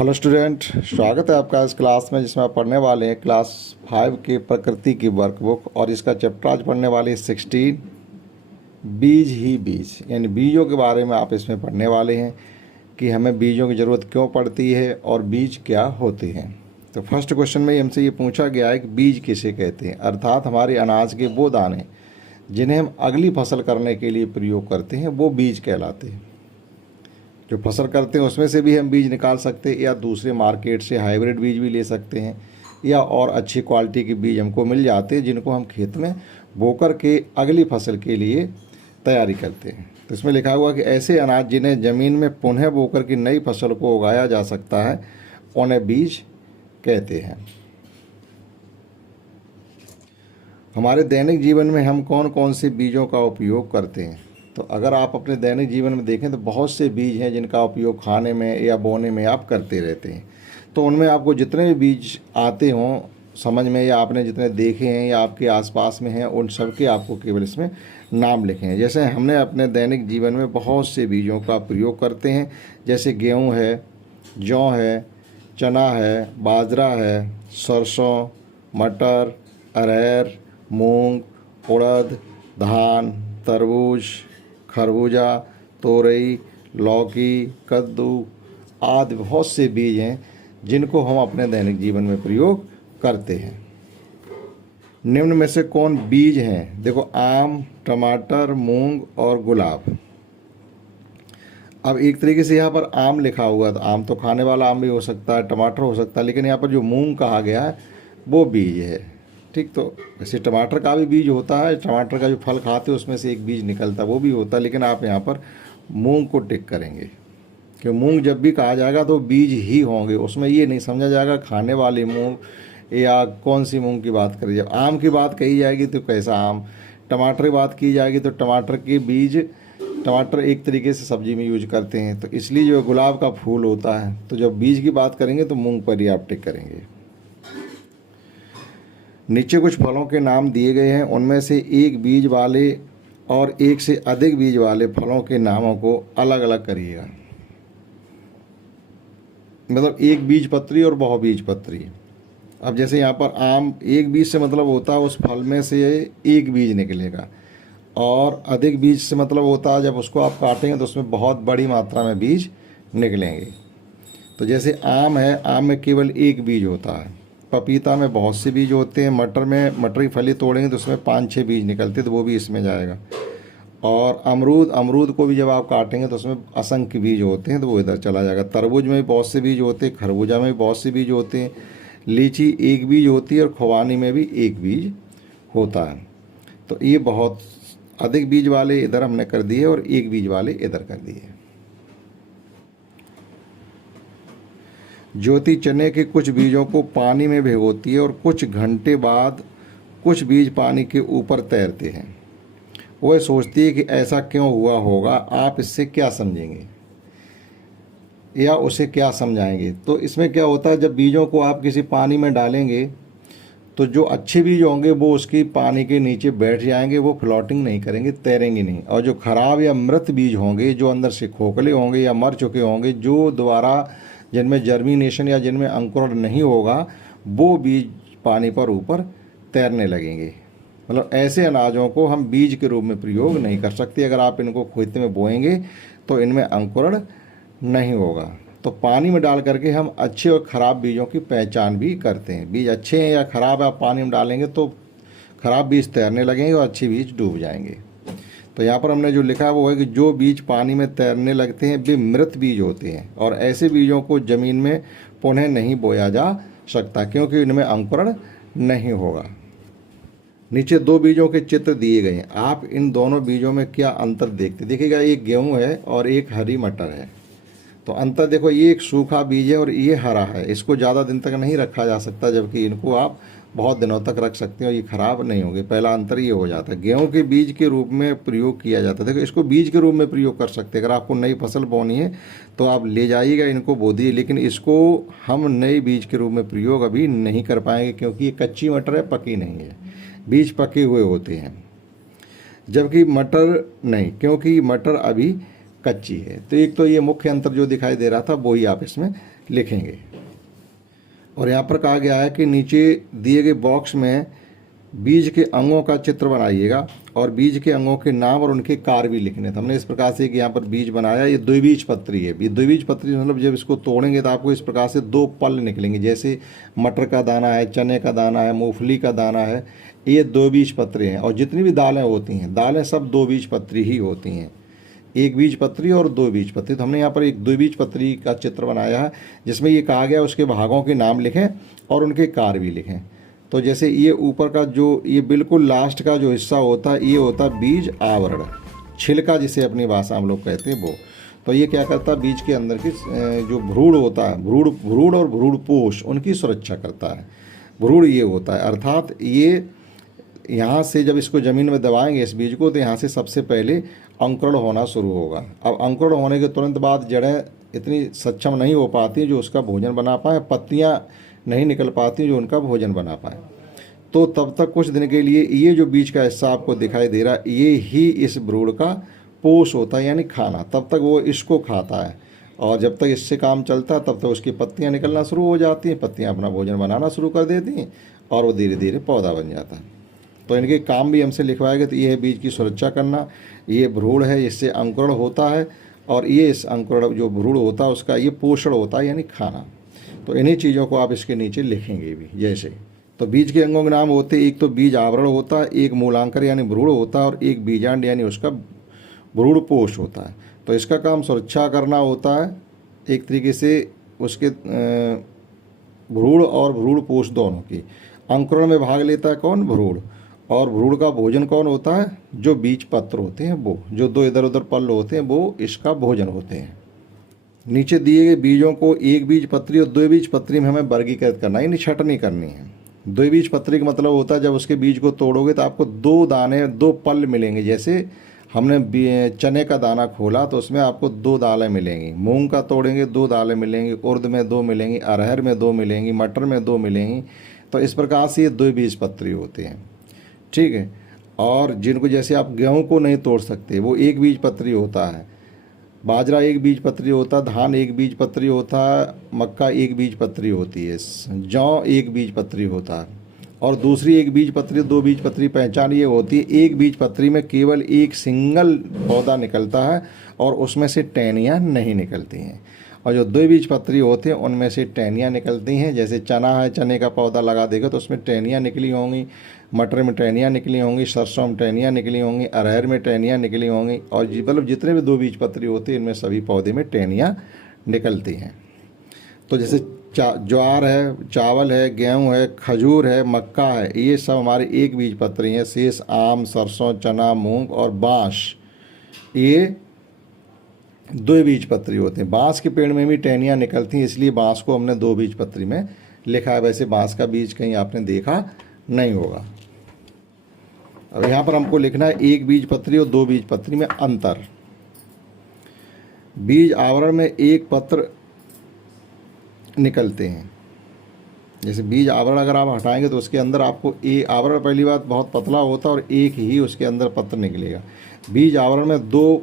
Hello student, स्वागत है आपका इस क्लास में जिसमें आप पढ़ने वाले हैं क्लास 5 के प्रकृति की वर्कबुक। और इसका चैप्टर आज पढ़ने वाले 16 बीज ही बीज, यानी बीजों के बारे में आप इसमें पढ़ने वाले हैं कि हमें बीजों की ज़रूरत क्यों पड़ती है और बीज क्या होते हैं। तो फर्स्ट क्वेश्चन में हमसे ये पूछा गया है कि बीज किसे कहते हैं, अर्थात हमारे अनाज के वो दाने जिन्हें हम अगली फसल करने के लिए प्रयोग करते हैं वो बीज कहलाते हैं। जो फसल करते हैं उसमें से भी हम बीज निकाल सकते हैं या दूसरे मार्केट से हाइब्रिड बीज भी ले सकते हैं, या और अच्छी क्वालिटी के बीज हमको मिल जाते हैं जिनको हम खेत में बोकर के अगली फसल के लिए तैयारी करते हैं। तो इसमें लिखा हुआ कि ऐसे अनाज जिन्हें ज़मीन में पुनः बोकर की नई फसल को उगाया जा सकता है उन्हें बीज कहते हैं। हमारे दैनिक जीवन में हम कौन कौन से बीजों का उपयोग करते हैं? तो अगर आप अपने दैनिक जीवन में देखें तो बहुत से बीज हैं जिनका उपयोग खाने में या बोने में आप करते रहते हैं। तो उनमें आपको जितने भी बीज आते हों समझ में, या आपने जितने देखे हैं या आपके आसपास में हैं, उन सब के आपको केवल इसमें नाम लिखे हैं। जैसे हमने अपने दैनिक जीवन में बहुत से बीजों का प्रयोग करते हैं, जैसे गेहूँ है, जौ है, चना है, बाजरा है, सरसों, मटर, अरहर, मूंग, उड़द, धान, तरबूज, खरबूजा, तोरई, लौकी, कद्दू आदि बहुत से बीज हैं जिनको हम अपने दैनिक जीवन में प्रयोग करते हैं। निम्न में से कौन बीज हैं? देखो, आम, टमाटर, मूंग और गुलाब। अब एक तरीके से यहाँ पर आम लिखा हुआ है, तो आम तो खाने वाला आम भी हो सकता है, टमाटर हो सकता है, लेकिन यहाँ पर जो मूंग कहा गया है वो बीज है। ठीक, तो वैसे टमाटर का भी बीज होता है, टमाटर का जो फल खाते हैं उसमें से एक बीज निकलता है, वो भी होता है, लेकिन आप यहाँ पर मूंग को टिक करेंगे कि मूंग जब भी कहा जाएगा तो बीज ही होंगे, उसमें ये नहीं समझा जाएगा खाने वाले मूंग या कौन सी मूंग की बात करी। जब आम की बात कही जाएगी तो कैसा आम, टमाटर की बात की जाएगी तो टमाटर के बीज, टमाटर एक तरीके से सब्जी में यूज करते हैं, तो इसलिए जो गुलाब का फूल होता है, तो जब बीज की बात करेंगे तो मूंग पर ही आप टिक करेंगे। नीचे कुछ फलों के नाम दिए गए हैं, उनमें से एक बीज वाले और एक से अधिक बीज वाले फलों के नामों को अलग अलग करिएगा। मतलब एक बीज पत्री और बहुबीज पत्री। अब जैसे यहाँ पर आम, एक बीज से मतलब होता है उस फल में से एक बीज निकलेगा, और अधिक बीज से मतलब होता है जब उसको आप काटेंगे तो उसमें बहुत बड़ी मात्रा में बीज निकलेंगे। तो जैसे आम है, आम में केवल एक बीज होता है, पपीता में बहुत से बीज होते हैं, मटर में मटर की फली तोड़ेंगे तो उसमें 5-6 बीज निकलते हैं, तो वो भी इसमें जाएगा। और अमरूद को भी जब आप काटेंगे तो उसमें असंख्य बीज होते हैं, तो वो इधर चला जाएगा। तरबूज में भी बहुत से बीज होते हैं, खरबूजा में भी बहुत से बीज होते हैं, लीची एक बीज होती है और खुबानी में भी एक बीज होता है। तो ये बहुत अधिक बीज वाले इधर हमने कर दिए और एक बीज वाले इधर कर दिए। ज्योति चने के कुछ बीजों को पानी में भिगोती है और कुछ घंटे बाद कुछ बीज पानी के ऊपर तैरते हैं। वह सोचती है कि ऐसा क्यों हुआ होगा, आप इससे क्या समझेंगे या उसे क्या समझाएंगे? तो इसमें क्या होता है, जब बीजों को आप किसी पानी में डालेंगे तो जो अच्छे बीज होंगे वो उसकी पानी के नीचे बैठ जाएंगे, वो फ्लोटिंग नहीं करेंगे, तैरेंगे नहीं। और जो खराब या मृत बीज होंगे, जो अंदर से खोखले होंगे या मर चुके होंगे, जो दोबारा जिनमें जर्मिनेशन या जिनमें अंकुरण नहीं होगा, वो बीज पानी पर ऊपर तैरने लगेंगे। मतलब ऐसे अनाजों को हम बीज के रूप में प्रयोग नहीं कर सकते। अगर आप इनको खेत में बोएंगे तो इनमें अंकुरण नहीं होगा। तो पानी में डाल करके हम अच्छे और ख़राब बीजों की पहचान भी करते हैं। बीज अच्छे हैं या ख़राब, आप पानी में डालेंगे तो ख़राब बीज तैरने लगेंगे और अच्छे बीज डूब जाएंगे। तो यहाँ पर हमने जो लिखा है वो है कि जो बीज पानी में तैरने लगते हैं वे मृत बीज होते हैं, और ऐसे बीजों को ज़मीन में पुनः नहीं बोया जा सकता क्योंकि इनमें अंकुरण नहीं होगा। नीचे दो बीजों के चित्र दिए गए हैं, आप इन दोनों बीजों में क्या अंतर देखते? देखिएगा, एक गेहूँ है और एक हरी मटर है। तो अंतर देखो, ये एक सूखा बीज है और ये हरा है। इसको ज़्यादा दिन तक नहीं रखा जा सकता, जबकि इनको आप बहुत दिनों तक रख सकते हैं और ये खराब नहीं होंगे। पहला अंतर ये हो जाता है। गेहूं के बीज के रूप में प्रयोग किया जाता है। देखो, इसको बीज के रूप में प्रयोग कर सकते हैं। अगर आपको नई फसल बोनी है तो आप ले जाइएगा, इनको बो दिए, लेकिन इसको हम नए बीज के रूप में प्रयोग अभी नहीं कर पाएंगे क्योंकि ये कच्ची मटर है, पकी नहीं है। बीज पके हुए होते हैं, जबकि मटर नहीं, क्योंकि मटर अभी कच्ची है। तो एक तो ये मुख्य अंतर जो दिखाई दे रहा था वो ही आप इसमें लिखेंगे। और यहाँ पर कहा गया है कि नीचे दिए गए बॉक्स में बीज के अंगों का चित्र बनाइएगा और बीज के अंगों के नाम और उनके कार्य भी लिखने थे। हमने इस प्रकार से कि यहाँ पर बीज बनाया, ये द्विबीजपत्री है। ये द्विबीजपत्री मतलब जब इसको तोड़ेंगे तो आपको इस प्रकार से दो पल निकलेंगे, जैसे मटर का दाना है, चने का दाना है, मूंगफली का दाना है, ये द्विबीजपत्री हैं। और जितनी भी दालें होती हैं, दालें सब द्विबीजपत्री ही होती हैं, एक बीजपत्री और दो बीजपत्री। तो हमने यहाँ पर एक द्विबीजपत्री का चित्र बनाया है जिसमें ये कहा गया उसके भागों के नाम लिखें और उनके कार्य भी लिखें। तो जैसे ये ऊपर का जो ये बिल्कुल लास्ट का जो हिस्सा होता है ये होता है बीज आवरण, छिलका जिसे अपनी भाषा हम लोग कहते हैं वो। तो ये क्या करता है, बीज के अंदर की जो भ्रूण होता है, भ्रूण और भ्रूणपोष उनकी सुरक्षा करता है। भ्रूण ये होता है, अर्थात ये यहाँ से जब इसको ज़मीन में दबाएंगे इस बीज को तो यहाँ से सबसे पहले अंकुरण होना शुरू होगा। अब अंकुरण होने के तुरंत बाद जड़ें इतनी सक्षम नहीं हो पाती जो उसका भोजन बना पाए, पत्तियाँ नहीं निकल पाती जो उनका भोजन बना पाए। तो तब तक कुछ दिन के लिए ये जो बीज का हिस्सा आपको दिखाई दे रहा है ये ही इस भ्रूण का पोष होता है, यानी खाना। तब तक वो इसको खाता है और जब तक इससे काम चलता है तब तक उसकी पत्तियाँ निकलना शुरू हो जाती हैं, पत्तियाँ अपना भोजन बनाना शुरू कर देती हैं और वो धीरे धीरे पौधा बन जाता है। तो इनके काम भी हमसे लिखवाए गए। तो ये है बीज की सुरक्षा करना, ये भ्रूण है, इससे अंकुरण होता है और ये इस अंकुरण जो भ्रूण होता है उसका ये पोषण होता है यानी खाना। तो इन्हीं चीज़ों को आप इसके नीचे लिखेंगे भी। जैसे तो बीज के अंगों के नाम होते हैं, एक तो बीज आवरण होता है, एक मूलांकर यानी भ्रूण होता है और एक बीजांड यानी उसका भ्रूणपोष होता है। तो इसका काम सुरक्षा करना होता है एक तरीके से उसके भ्रूण और भ्रूणपोष दोनों की। अंकुरण में भाग लेता है कौन, भ्रूण। और भ्रूण का भोजन कौन होता है, जो बीज पत्र होते हैं वो, जो दो इधर उधर पल्ल होते हैं वो इसका भोजन होते हैं। नीचे दिए गए बीजों को एक बीजपत्री और द्विबीजपत्री में हमें वर्गीकृत करना है, यानी छटनी करनी है। द्विबीजपत्री का मतलब होता है जब उसके बीज को तोड़ोगे तो आपको दो दाने, दो पल्ल मिलेंगे। जैसे हमने चने का दाना खोला तो उसमें आपको दो दालें मिलेंगी, मूंग का तोड़ेंगे दो दालें मिलेंगी, उर्द में दो मिलेंगी, अरहर में दो मिलेंगी, मटर में दो मिलेंगी। तो इस प्रकार से ये द्विबीजपत्री होते हैं, ठीक है। और जिनको जैसे आप गेहूं को नहीं तोड़ सकते वो एक बीजपत्री होता है, बाजरा एक बीजपत्री होता है, धान एक बीजपत्री होता है, मक्का एक बीजपत्री होती है, जौ एक बीजपत्री होता है। और दूसरी एक बीजपत्री, दो बीजपत्री पहचान ये होती है, एक बीजपत्री में केवल एक सिंगल पौधा निकलता है और उसमें से टहनियाँ नहीं निकलती हैं। और जो दो बीजपत्री होते हैं उनमें से टहनियाँ निकलती हैं। जैसे चना है, चने का पौधा लगा देगा तो उसमें टहनियाँ निकली होंगी, मटर में टहनियाँ निकली होंगी, सरसों में टहनियाँ निकली होंगी, अरहर में टहनियाँ निकली होंगी। और मतलब जितने भी दो बीजपत्री होते हैं इनमें सभी पौधे में टहनियाँ निकलती हैं। तो जैसे ज्वार है, चावल है, गेहूँ है, खजूर है, मक्का है, ये सब हमारे एक बीजपत्री हैं। शेष आम, सरसों, चना, मूंग और बाँस ये दो बीजपत्री होते हैं। बाँस के पेड़ में भी टहनियाँ निकलती हैं, इसलिए बाँस को हमने दो बीजपत्री में लिखा है। वैसे बाँस का बीज कहीं आपने देखा नहीं होगा। अब यहाँ पर हमको लिखना है एक बीजपत्री और दो बीजपत्री में अंतर। बीज आवरण में एक पत्र निकलते हैं। जैसे बीज आवरण अगर आप हटाएंगे तो उसके अंदर आपको आवरण पहली बात बहुत पतला होता है और एक ही उसके अंदर पत्र निकलेगा। बीज आवरण में दो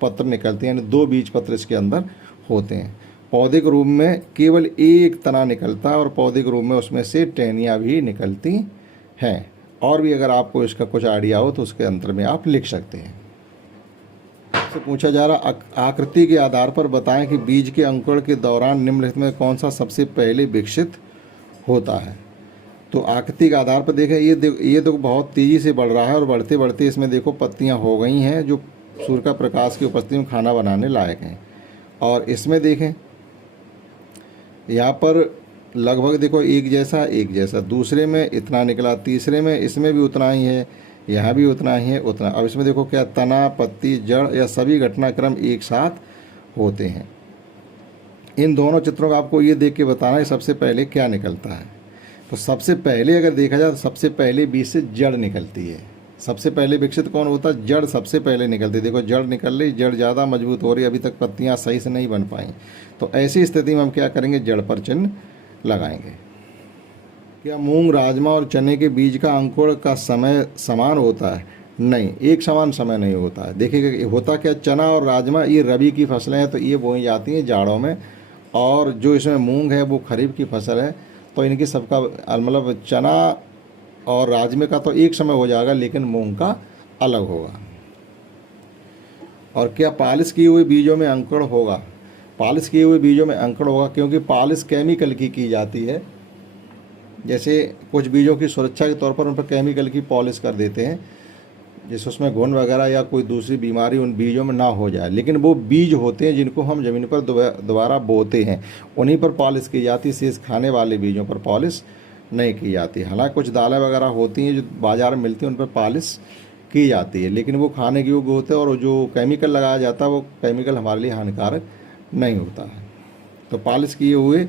पत्र निकलते हैं, यानी दो बीज पत्र इसके अंदर होते हैं। पौधे के रूप में केवल एक तना निकलता है और पौधे के रूप में उसमें से टहनियाँ भी निकलती हैं। और भी अगर आपको इसका कुछ आइडिया हो तो उसके अंतर में आप लिख सकते हैं। से पूछा जा रहा आकृति के आधार पर बताएं कि बीज के अंकुरण के दौरान निम्नलिखित में कौन सा सबसे पहले विकसित होता है। तो आकृति के आधार पर देखें, ये तो बहुत तेज़ी से बढ़ रहा है और बढ़ते बढ़ते इसमें देखो पत्तियां हो गई हैं जो सूर्य का प्रकाश की उपस्थिति में खाना बनाने लायक हैं। और इसमें देखें यहाँ पर लगभग देखो एक जैसा, दूसरे में इतना निकला, तीसरे में इसमें भी उतना ही है, यहाँ भी उतना ही है, उतना। अब इसमें देखो क्या तना, पत्ती, जड़ या सभी घटनाक्रम एक साथ होते हैं। इन दोनों चित्रों का आपको ये देख के बताना है सबसे पहले क्या निकलता है। तो सबसे पहले अगर देखा जाए तो सबसे पहले बीज से जड़ निकलती है। सबसे पहले विकसित कौन होता है, जड़ सबसे पहले निकलती है। देखो जड़ निकल रही, जड़ ज़्यादा मजबूत हो रही, अभी तक पत्तियाँ सही से नहीं बन पाई। तो ऐसी स्थिति में हम क्या करेंगे, जड़ पर चिन्ह लगाएंगे। क्या मूंग, राजमा और चने के बीज का अंकुरण का समय समान होता है? नहीं, एक समान समय नहीं होता है। देखिएगा होता क्या, चना और राजमा ये रबी की फसलें हैं तो ये बोई जाती हैं जाड़ों में और जो इसमें मूंग है वो खरीफ की फसल है, तो इनकी सबका मतलब चना और राजमे का तो एक समय हो जाएगा, लेकिन मूंग का अलग होगा। और क्या पालिश किए हुए बीजों में अंकुरण होगा? पालिश किए हुए बीजों में अंकुरण होगा, क्योंकि पालिश केमिकल की जाती है। जैसे कुछ बीजों की सुरक्षा के तौर पर उन पर केमिकल की पॉलिश कर देते हैं, जिससे उसमें घुन वगैरह या कोई दूसरी बीमारी उन बीजों में ना हो जाए। लेकिन वो बीज होते हैं जिनको हम ज़मीन पर दोबारा बोते हैं, उन्हीं पर पॉलिश की जाती है। शेष खाने वाले बीजों पर पॉलिश नहीं की जाती। हालांकि कुछ दालें वगैरह होती हैं जो बाज़ार में मिलती हैं, उन पर पॉलिश की जाती है, लेकिन वो खाने के योग्य होते हैं, और जो केमिकल लगाया जाता है वो केमिकल हमारे लिए हानिकारक नहीं होता है। तो पॉलिश किए हुए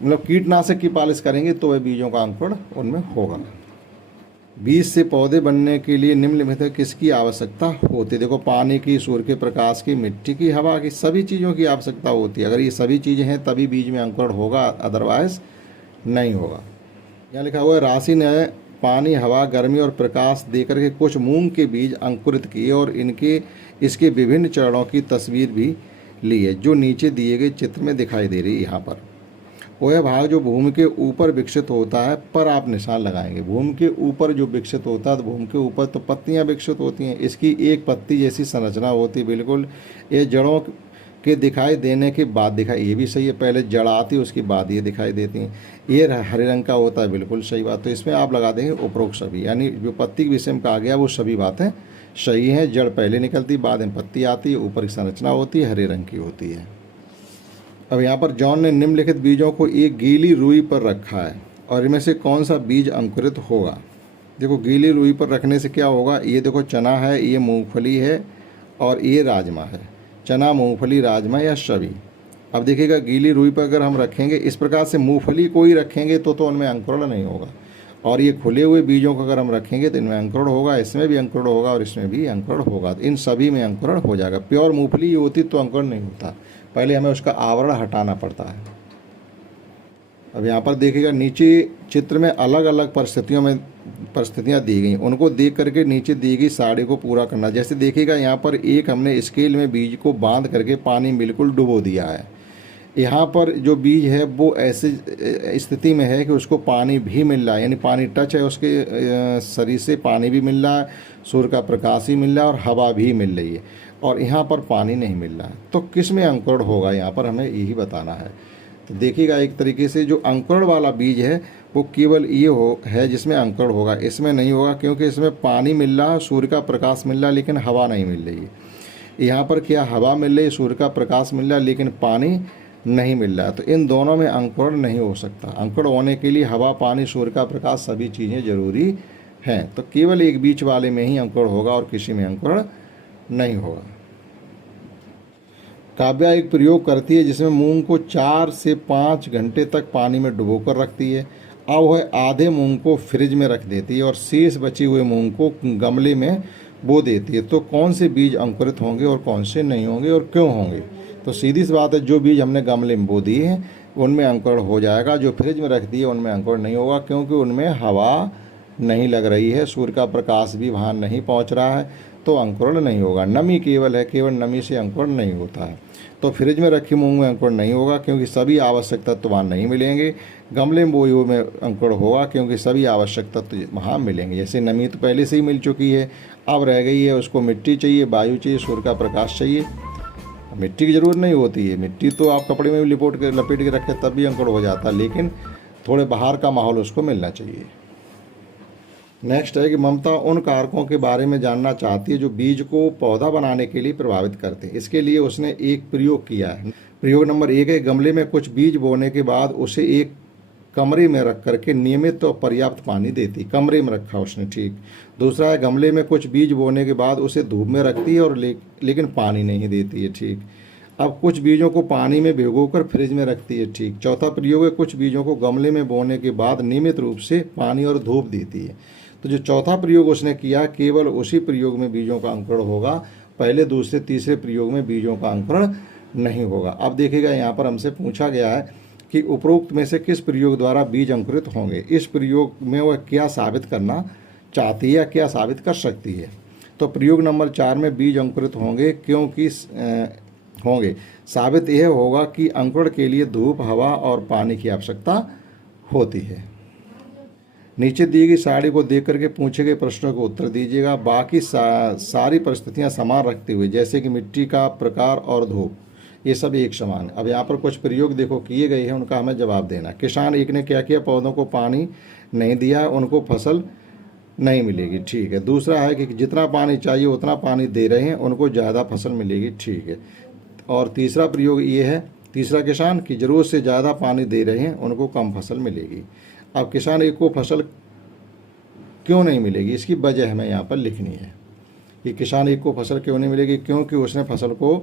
मतलब कीटनाशक की पॉलिश करेंगे तो वह बीजों का अंकुरण उनमें होगा। बीज से पौधे बनने के लिए निम्नलिखित किसकी आवश्यकता होती है? देखो, पानी की, सूर्य के प्रकाश की, मिट्टी की, हवा की, सभी चीज़ों की आवश्यकता होती है। अगर ये सभी चीज़ें हैं तभी बीज में अंकुरण होगा, अदरवाइज नहीं होगा। यहाँ लिखा हुआ है, राशि ने पानी, हवा, गर्मी और प्रकाश देकर के कुछ मूंग के बीज अंकुरित किए और इसके विभिन्न चरणों की तस्वीर भी ली है, जो नीचे दिए गए चित्र में दिखाई दे रही है। यहाँ पर वह भाग जो भूमि के ऊपर विकसित होता है, पर आप निशान लगाएंगे। भूमि के ऊपर जो विकसित होता है, तो भूमि के ऊपर तो पत्तियां विकसित होती हैं, इसकी एक पत्ती जैसी संरचना होती है बिल्कुल। ये जड़ों के दिखाई देने के बाद दिखाई, ये भी सही है, पहले जड़ आती है उसके बाद ये दिखाई देती हैं। ये हरे रंग का होता है, बिल्कुल सही बात। तो इसमें आप लगा देंगे उपरोक्त सभी, यानी जो पत्ती के विषय में कहा गया वो सभी बातें सही हैं। जड़ पहले निकलती, बाद में पत्ती आती है, ऊपर की संरचना होती है, हरे रंग की होती है। अब यहाँ पर जॉन ने निम्नलिखित बीजों को एक गीली रुई पर रखा है, और इनमें से कौन सा बीज अंकुरित होगा? देखो, गीली रुई पर रखने से क्या होगा? ये देखो, चना है, ये मूंगफली है, और ये राजमा है। चना, मूंगफली, राजमा या सभी। अब देखिएगा, गीली रुई पर अगर हम रखेंगे इस प्रकार से, मूंगफली को ही रखेंगे तो उनमें अंकुरण नहीं होगा, और ये खुले हुए बीजों को अगर हम रखेंगे तो इनमें अंकुरण होगा, इसमें भी अंकुरण होगा और इसमें भी अंकुरण होगा। तो इन सभी में अंकुरण हो जाएगा। प्योर मूंगफली होती तो अंकुरण नहीं होता, पहले हमें उसका आवरण हटाना पड़ता है। अब यहाँ पर देखिएगा, नीचे चित्र में अलग अलग परिस्थितियाँ दी गई, उनको देख करके नीचे दी गई साड़ी को पूरा करना। जैसे देखिएगा, यहाँ पर एक हमने स्केल में बीज को बांध करके पानी बिल्कुल डुबो दिया है। यहाँ पर जो बीज है वो ऐसी स्थिति में है कि उसको पानी भी मिल रहा है, यानी पानी टच है, उसके शरीर से पानी भी मिल रहा है, सूर्य का प्रकाश भी मिल रहा है और हवा भी मिल रही है, और यहाँ पर पानी नहीं मिल रहा है। तो किस में अंकुरण होगा, यहाँ पर हमें यही बताना है। तो देखिएगा, एक तरीके से जो अंकुरण वाला बीज है वो केवल ये है जिसमें अंकुरण होगा, इसमें नहीं होगा, क्योंकि इसमें पानी मिल रहा है, सूर्य का प्रकाश मिल रहा है, लेकिन हवा नहीं मिल रही है। यहाँ पर क्या हवा मिल रही है, सूर्य का प्रकाश मिल रहा है, लेकिन पानी नहीं मिल रहा है। तो इन दोनों में अंकुरण नहीं हो सकता। अंकुरण होने के लिए हवा, पानी, सूर्य का प्रकाश, सभी चीज़ें जरूरी हैं। तो केवल एक बीच वाले में ही अंकुरण होगा और किसी में अंकुरण नहीं होगा। काव्या एक प्रयोग करती है जिसमें मूंग को 4 से 5 घंटे तक पानी में डुबोकर रखती है। अब वह आधे मूंग को फ्रिज में रख देती है और शेष बचे हुए मूंग को गमले में बो देती है। तो कौन से बीज अंकुरित होंगे और कौन से नहीं होंगे और क्यों होंगे? तो सीधी सी बात है, जो बीज हमने गमले में बो दिए हैं उनमें अंकुरण हो जाएगा, जो फ्रिज में रख दिए उनमें अंकुरण नहीं होगा, क्योंकि उनमें हवा नहीं लग रही है, सूर्य का प्रकाश भी वहाँ नहीं पहुँच रहा है, तो अंकुरण नहीं होगा। नमी केवल है, केवल नमी से अंकुरण नहीं होता है। तो फ्रिज में रखी मूंग में अंकुरण नहीं होगा, क्योंकि सभी आवश्यक तत्व वहाँ नहीं मिलेंगे। गमले में बोई हुए में अंकुरण होगा, क्योंकि सभी आवश्यक तत्व वहाँ मिलेंगे। जैसे नमी तो पहले से ही मिल चुकी है, अब रह गई है उसको मिट्टी चाहिए, वायु चाहिए, सूर्य का प्रकाश चाहिए। मिट्टी की ज़रूरत नहीं होती है, मिट्टी तो आप कपड़े में भी लपेट के रखें तब भी अंकुरण हो जाता है, लेकिन थोड़े बाहर का माहौल उसको मिलना चाहिए। नेक्स्ट है कि ममता उन कारकों के बारे में जानना चाहती है जो बीज को पौधा बनाने के लिए प्रभावित करते हैं। इसके लिए उसने एक प्रयोग किया है। प्रयोग नंबर 1 है, गमले में कुछ बीज बोने के बाद उसे एक कमरे में रख करके नियमित और पर्याप्त पानी देती। कमरे में रखा उसने, ठीक। दूसरा है, गमले में कुछ बीज बोने के बाद उसे धूप में रखती है और लेकिन पानी नहीं देती है, ठीक। अब कुछ बीजों को पानी में भिगोकर फ्रिज में रखती है, ठीक। चौथा प्रयोग है, कुछ बीजों को गमले में बोने के बाद नियमित रूप से पानी और धूप देती है। तो जो चौथा प्रयोग उसने किया, केवल उसी प्रयोग में बीजों का अंकुरण होगा, पहले, दूसरे, तीसरे प्रयोग में बीजों का अंकुरण नहीं होगा। अब देखिएगा, यहाँ पर हमसे पूछा गया है कि उपरोक्त में से किस प्रयोग द्वारा बीज अंकुरित होंगे। इस प्रयोग में वह क्या साबित करना चाहती है या क्या साबित कर सकती है? तो प्रयोग नंबर 4 में बीज अंकुरित होंगे क्योंकि होंगे। साबित यह होगा कि अंकुरण के लिए धूप, हवा और पानी की आवश्यकता होती है। नीचे दी गई सारणी को देख करके पूछे गए प्रश्नों को उत्तर दीजिएगा। बाकी सारी परिस्थितियां समान रखते हुए, जैसे कि मिट्टी का प्रकार और धूप, ये सब एक समान। अब यहाँ पर कुछ प्रयोग देखो किए गए हैं, उनका हमें जवाब देना। किसान एक ने क्या किया, पौधों को पानी नहीं दिया, उनको फसल नहीं मिलेगी, ठीक है। दूसरा है कि जितना पानी चाहिए उतना पानी दे रहे हैं, उनको ज़्यादा फसल मिलेगी, ठीक है। और तीसरा प्रयोग ये है, तीसरा किसान की ज़रूरत से ज़्यादा पानी दे रहे हैं, उनको कम फसल मिलेगी। अब किसान एक को फसल क्यों नहीं मिलेगी, इसकी वजह हमें यहाँ पर लिखनी है कि किसान एक को फसल क्यों नहीं मिलेगी, क्योंकि उसने फसल को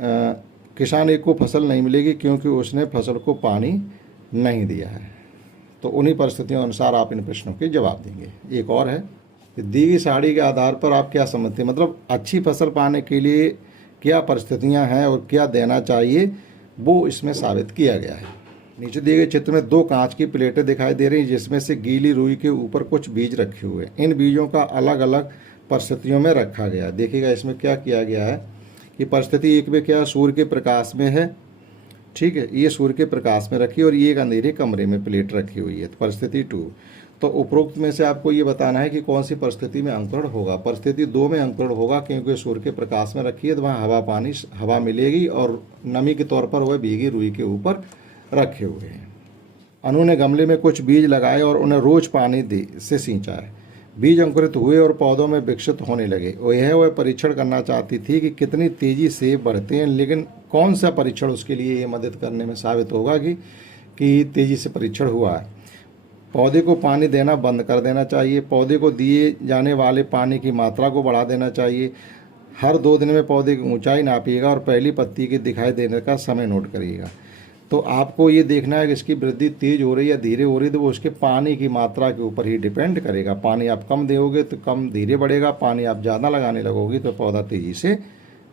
किसान एक को फसल नहीं मिलेगी क्योंकि उसने फसल को पानी नहीं दिया है। तो उन्हीं परिस्थितियों अनुसार आप इन प्रश्नों के जवाब देंगे। एक और है कि दी गई सारणी के आधार पर आप क्या समझते हैं, मतलब अच्छी फसल पाने के लिए क्या परिस्थितियां हैं और क्या देना चाहिए, वो इसमें साबित किया गया है। नीचे दिए गए चित्र में 2 कांच की प्लेटें दिखाई दे रही हैं, जिसमें से गीली रुई के ऊपर कुछ बीज रखे हुए हैं। इन बीजों का अलग अलग परिस्थितियों में रखा गया है। देखिएगा इसमें क्या किया गया है कि परिस्थिति एक में क्या, सूर्य के प्रकाश में है, ठीक है, ये सूर्य के प्रकाश में रखी और ये एक अंधेरे कमरे में प्लेट रखी हुई है। तो परिस्थिति 2, तो उपरोक्त में से आपको ये बताना है कि कौन सी परिस्थिति में अंकुरण होगा। परिस्थिति 2 में अंकुरण होगा, क्योंकि सूर्य के प्रकाश में रखी है तो वहाँ हवा मिलेगी और नमी के तौर पर वह भीगी रुई के ऊपर रखे हुए हैं। अनु ने गमले में कुछ बीज लगाए और उन्हें रोज पानी से सींचा है। बीज अंकुरित हुए और पौधों में विकसित होने लगे। वह परीक्षण करना चाहती थी कि कितनी तेजी से बढ़ते हैं, लेकिन कौन सा परीक्षण उसके लिए ये मदद करने में साबित होगा कि तेजी से परीक्षण हुआ है। पौधे को पानी देना बंद कर देना चाहिए, पौधे को दिए जाने वाले पानी की मात्रा को बढ़ा देना चाहिए, हर 2 दिन में पौधे की ऊंचाई नापिएगा और पहली पत्ती के दिखाई देने का समय नोट करिएगा। तो आपको ये देखना है कि इसकी वृद्धि तेज हो रही है या धीरे हो रही है, तो वो उसके पानी की मात्रा के ऊपर ही डिपेंड करेगा। पानी आप कम दोगे तो कम धीरे बढ़ेगा, पानी आप ज़्यादा लगाने लगोगे तो पौधा तेज़ी से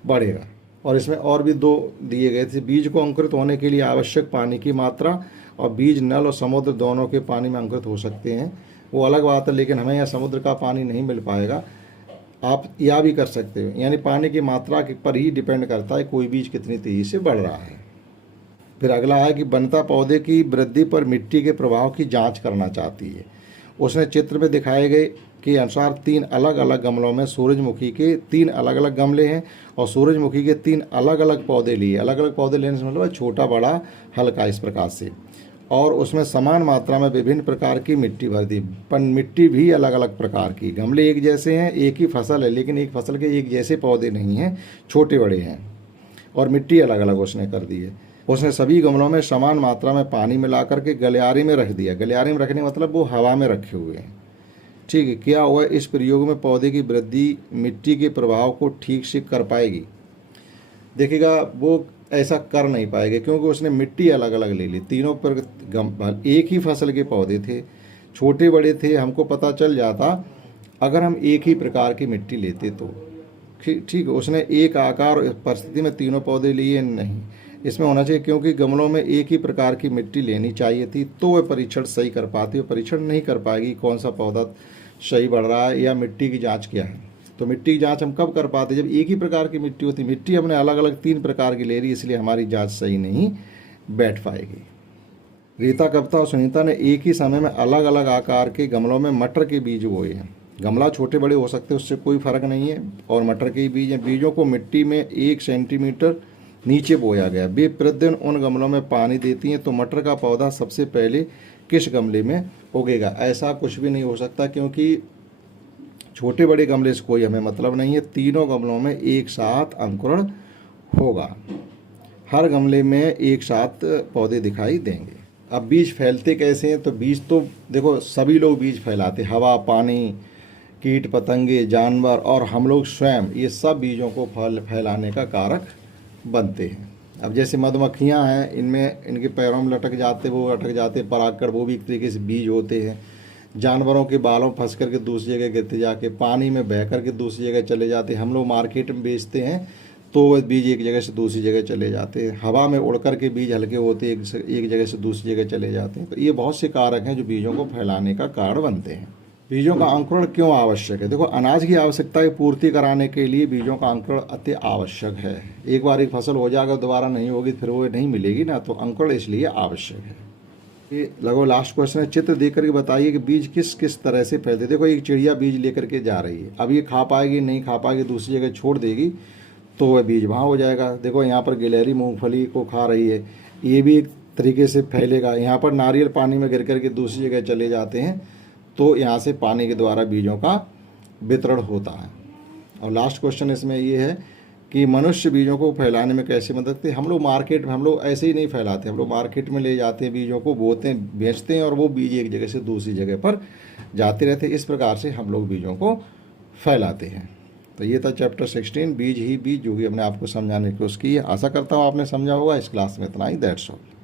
बढ़ेगा। और इसमें और भी 2 दिए गए थे, बीज को अंकुरित होने के लिए आवश्यक पानी की मात्रा, और बीज नल और समुद्र दोनों के पानी में अंकुरित हो सकते हैं, वो अलग बात है, लेकिन हमें यहाँ समुद्र का पानी नहीं मिल पाएगा। आप यह भी कर सकते हो, यानी पानी की मात्रा पर ही डिपेंड करता है कोई बीज कितनी तेज़ी से बढ़ रहा है। फिर अगला है कि वनिता पौधे की वृद्धि पर मिट्टी के प्रभाव की जांच करना चाहती है। उसने चित्र में दिखाए गए के अनुसार 3 अलग अलग गमलों में सूरजमुखी के 3 अलग अलग गमले हैं और सूरजमुखी के 3 अलग अलग पौधे लिए। अलग अलग पौधे लेने से मतलब छोटा बड़ा हल्का इस प्रकार से, और उसमें समान मात्रा में विभिन्न प्रकार की मिट्टी भर दी, पर मिट्टी भी अलग अलग प्रकार की। गमले एक जैसे हैं, एक ही फसल है, लेकिन एक फसल के एक जैसे पौधे नहीं हैं, छोटे बड़े हैं, और मिट्टी अलग अलग उसने कर दी है। उसने सभी गमलों में समान मात्रा में पानी मिला करके गलियारे में रख दिया। गलियारे में रखने मतलब वो हवा में रखे हुए हैं, ठीक है। क्या हुआ, इस प्रयोग में पौधे की वृद्धि मिट्टी के प्रभाव को ठीक से कर पाएगी। देखिएगा वो ऐसा कर नहीं पाएगा, क्योंकि उसने मिट्टी अलग अलग ले ली। तीनों पर एक ही फसल के पौधे थे, छोटे बड़े थे। हमको पता चल जाता अगर हम एक ही प्रकार की मिट्टी लेते तो, ठीक। उसने एक आकार परिस्थिति में तीनों पौधे लिए नहीं, इसमें होना चाहिए, क्योंकि गमलों में एक ही प्रकार की मिट्टी लेनी चाहिए थी, तो वह परीक्षण सही कर पाती। वो परीक्षण नहीं कर पाएगी कौन सा पौधा सही बढ़ रहा है या मिट्टी की जांच क्या है। तो मिट्टी की जांच हम कब कर पाते, जब एक ही प्रकार की मिट्टी होती। मिट्टी हमने अलग अलग 3 प्रकार की ले रही, इसलिए हमारी जांच सही नहीं बैठ पाएगी। रीता, कविता और सुनीता ने एक ही समय में अलग अलग आकार के गमलों में मटर के बीज बोए हैं। गमला छोटे बड़े हो सकते हैं, उससे कोई फर्क नहीं है, और मटर के बीज हैं। बीजों को मिट्टी में 1 सेंटीमीटर नीचे बोया गया। वे प्रतिदिन उन गमलों में पानी देती हैं, तो मटर का पौधा सबसे पहले किस गमले में उगेगा। ऐसा कुछ भी नहीं हो सकता, क्योंकि छोटे बड़े गमले से कोई हमें मतलब नहीं है। तीनों गमलों में एक साथ अंकुरण होगा, हर गमले में एक साथ पौधे दिखाई देंगे। अब बीज फैलते कैसे हैं, तो बीज तो देखो सभी लोग बीज फैलाते, हवा, पानी, कीट पतंगे, जानवर और हम लोग स्वयं, ये सब बीजों को फैलाने का कारक बनते हैं। अब जैसे मधुमक्खियाँ हैं, इनमें इनके पैरों में लटक जाते परागकण, वो भी एक तरीके से बीज होते हैं। जानवरों के बालों फंस करके दूसरी जगह गिरते जाके पानी में बह करके दूसरी जगह चले जाते हैं। हम लोग मार्केट में बेचते हैं तो वह बीज एक जगह से दूसरी जगह चले जाते हैं। हवा में उड़ करके बीज हल्के होते एक जगह से दूसरी जगह चले जाते हैं। तो ये बहुत से कारक हैं जो बीजों को फैलाने का कारण बनते हैं। बीजों का अंकुरण क्यों आवश्यक है? देखो, अनाज की आवश्यकता की पूर्ति कराने के लिए बीजों का अंकुरण अति आवश्यक है। एक बार एक फसल हो जाएगा, दोबारा नहीं होगी, फिर वो नहीं मिलेगी ना, तो अंकुरण इसलिए आवश्यक है। ये लगभग लास्ट क्वेश्चन है। चित्र देख करके बताइए कि बीज किस किस तरह से फैलते। देखो, एक चिड़िया बीज लेकर के जा रही है, अब ये खा पाएगी नहीं खा पाएगी, दूसरी जगह छोड़ देगी तो वह बीज वहाँ हो जाएगा। देखो, यहाँ पर गिलहरी मूंगफली को खा रही है, ये भी एक तरीके से फैलेगा। यहाँ पर नारियल पानी में गिर करके दूसरी जगह चले जाते हैं, तो यहाँ से पानी के द्वारा बीजों का वितरण होता है। और लास्ट क्वेश्चन इसमें ये है कि मनुष्य बीजों को फैलाने में कैसे मदद करते हैं? हम लोग मार्केट में, हम लोग ऐसे ही नहीं फैलाते, हम लोग मार्केट में ले जाते हैं, बीजों को बोते हैं, बेचते हैं, और वो बीज एक जगह से दूसरी जगह पर जाते रहते हैं। इस प्रकार से हम लोग बीजों को फैलाते हैं। तो ये था चैप्टर 16, बीज ही बीज, जो कि हमने आपको समझाने की कोशिश की है। आशा करता हूँ आपने समझा होगा। इस क्लास में इतना ही। That's all.